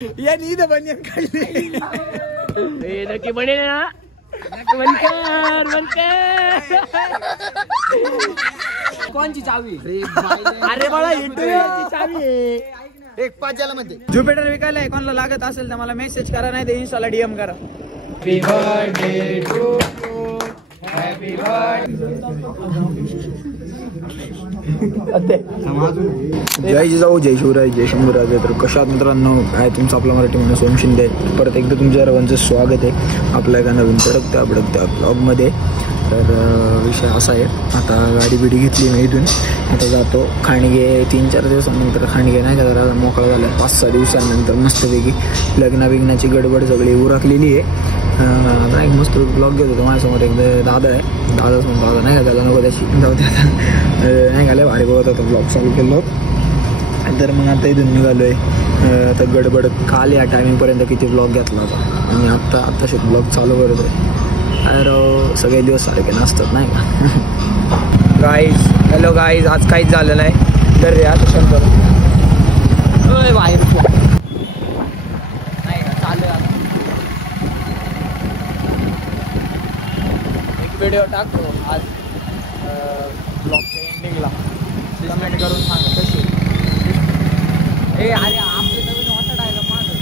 या नीद बनियन काढली नक्की बनेल ना. कोणची चावी? अरे बाळा इंटरव्ह्यूची चावी आहे. एक 5 ला मध्ये ज्युपिटर विकायला आहे. कोणाला लागत असेल तर मला मेसेज करा, नाही तर इन्स्टाला डीएम करा. Happy birthday to you. Happy जय जिजाऊ, जय शिवराय, जय शंभूराज. तर कशात मित्रांनो, काय तुमचं आपला मराठी माणूस ओम शिंदे. परत एकदा तुमच्या सर्वांचं स्वागत आहे आपल्या एका नवीन तडकत्या ब्लॉगमध्ये. तर विषय असा आहे, आता गाडी बिडी घेतली मी इथून. आता जातो खांडगे. 3-4 दिवसानंतर खांडगे नाही का जरा मोकळा झाला. 5-6 दिवसांनंतर मस्तपैकी लग्नाची गडबड सगळी उरकलेली आहे. नाही मस्त ब्लॉग घेत होतो. माझ्यासमोर एक दादा आहे. दादाच म्हणतो दादा नाही का, त्याला नको त्याची जाऊ द्या नाही का. लय भारी बघत होता ब्लॉग चालू केलो. तर मग आता इथून निघालो आहे. आता गडबड काल या टायमिंगपर्यंत किती ब्लॉग घेतला होता आणि आत्ताशी ब्लॉग चालू करत आहे. अरे सगळे दिवस सारखे नसतात नाही का. गाईज हॅलो गाईज, आज काहीच झालं नाही. तर या शंकर बाहेर नाही का चालू एक व्हिडिओ टाकतो आज ब्लॉगच्या एंडिंगला. कमेंट करून सांगा कशी. ए अरे आपलं नवीन वाटत आहे का माझं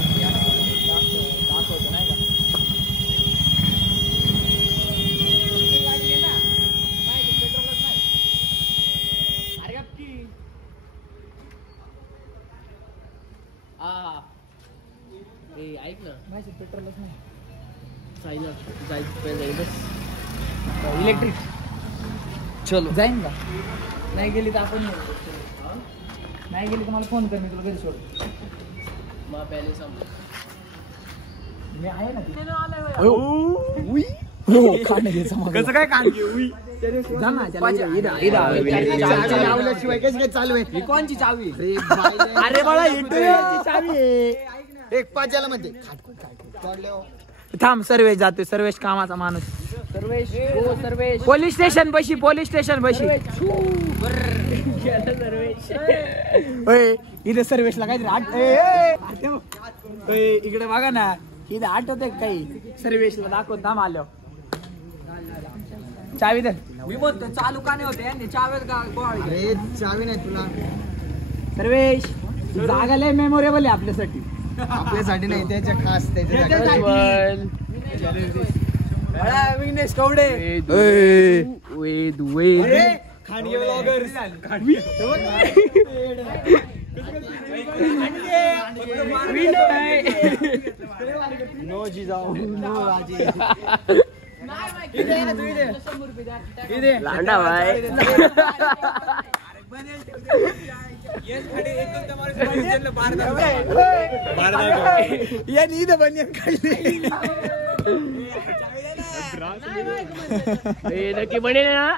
दाखवतो नाही का. ऐक ना, माझी पेट्रोलच नाही. जायचं पहिले बस. इलेक्ट्रिक चलो जाईन का? नाही गेली तर आपण नाही गेली तर मला फोन कर, मी तुला घरी सोड. मग पहिले सांग मी आहे ना. कसं काय काम लावल्याशिवाय कसं काय चालू आहे. कोणची चावी? अरे बाळा इंटरव्ह्यूची चावी आहे. एक 5 ला मध्ये थांब, सर्वेश जातोय. सर्वेश कामाचा माणूस. सर्वेश हो सर्वेश. पोलीस स्टेशन बशी इथे सर्वेशला काहीतरी इकडे बघा ना, इथे आठवत आहे काही. सर्वेशला दाखवत नाम आलं. चावी दे. मी म्हणतो चालू का नाही होते चावी नाही तुला. सर्वेश जागा लय मेमोरेबल आहे आपल्यासाठी. आपल्यासाठी नाही, त्याच्या खास Vighnesh Kawade. Ved Khandge blogger. No Jijau no Raje. लांडा भाई. या नीद बनियन काढली नक्की बनेल ना.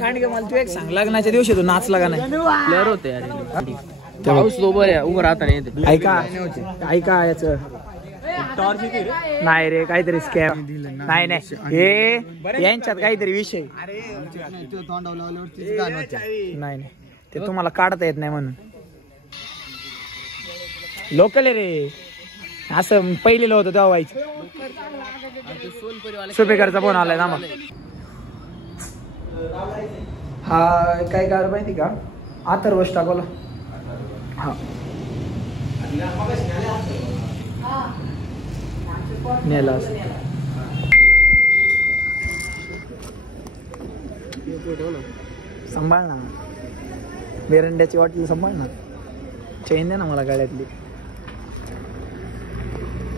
खांडगे मला तू एक सांग, लग्नाच्या दिवशी तू नाचला का नाही? ब्लर होते अरे पाऊस सोबर आहे उभं राहता नाही. ऐका याच नाही रे, काहीतरी स्कॅम. नाही हे यांच्यात काहीतरी विषय. नाही ते तुम्हाला काढता येत नाही म्हणून. लोकल आहे रे, असं पहिलेलं होतं तेव्हा व्हायचं. सुपेकरचा फोन आलाय ना मग. हा काय कार माहिती का, आतरवश टाकवला. हा नेला सांभाळ ना. बेरंड्याची वाटली सांभाळ ना. चेन दे ना मला गाड्यातली.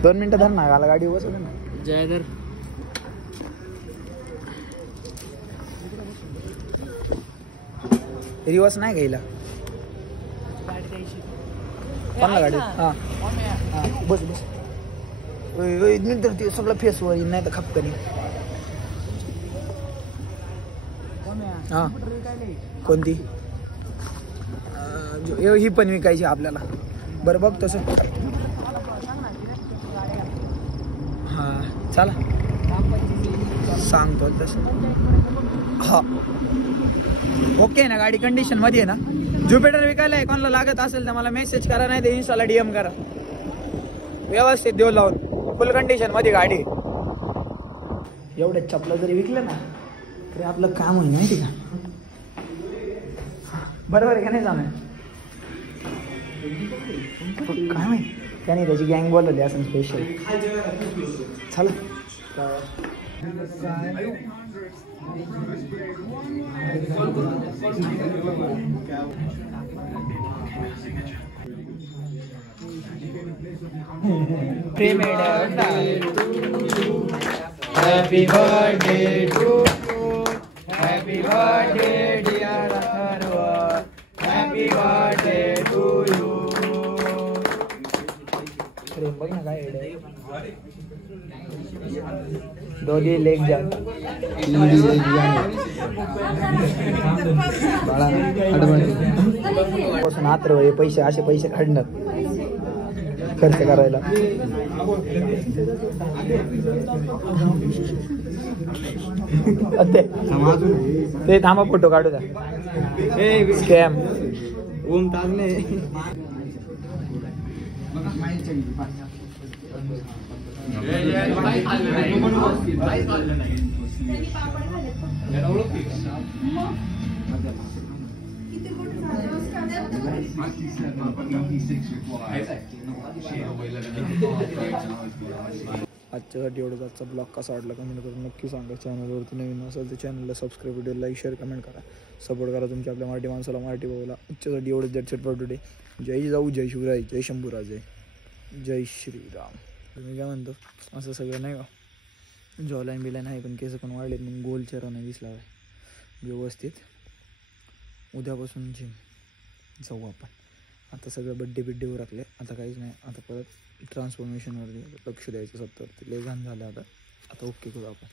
2 मिनिटं धर ना, गाला गाडी बसवते ना. जयधर रिवर्स नाही घ्यायला कोणाला गाडी. हा बस बस. नंतर ते सगळं फेसवर येईल, नाही तर खपकनी. हा कोणती ही पण विकायची आपल्याला. बरं बघ तसं. हा चला सांगतो तसं. हा ओके ना, गाडी कंडिशन मध्ये आहे ना. ज्युपिटर विकायला आहे, कोणाला लागत असेल तर मला मेसेज करा, नाही तर इन्स्टाला DM करा. व्यवस्थित देऊ लावून, फुल कंडिशन मध्ये गाडी. एवढ्या चपला जरी विकलं ना तरी आपलं काम होईल माहिती का. बरोबर आहे का नाही जाणार. काय माहिती त्याने त्याची गँग बोलवली असं स्पेशल. चला happy birthday to you, happy birthday dear Atharva, happy birthday to you. प्रेम बघ ना काय दोन्ही लेग जा पासून आत्र हे पैसे असे पैसे काढणार खर्च करायला. ते थांबा फोटो काढू द्या. स्कॅम ओम ताजने आजच्यासाठी एवढंच. आजचा ब्लॉग कसा वाटला कमेंट करून नक्की सांगा. चॅनलवरती नवीन असेल तर चॅनलला subscribe, video like, share, comment करा. सपोर्ट करा तुमच्या आपल्या मराठी माणसाला, मराठी भाऊला. आजच्यासाठी एवढंच. That's it for today. जय जिजाऊ, जय शिवराय, जय शंभूराजे, जय श्रीराम. तुम्ही काय म्हणतो असं सगळं नाही का. जॉलाईन बिलाईन आहे पण केस पण वाढलेत, मग गोल चेहरा नाही दिसला व्यवस्थित. उद्यापासून जिम जाऊ आपण. आता सगळं बड्डे उरकले, आता काहीच नाही. आता परत ट्रान्सफॉर्मेशनवरती लक्ष द्यायचं. 70 लय घाण झालं आता ओके करू आपण.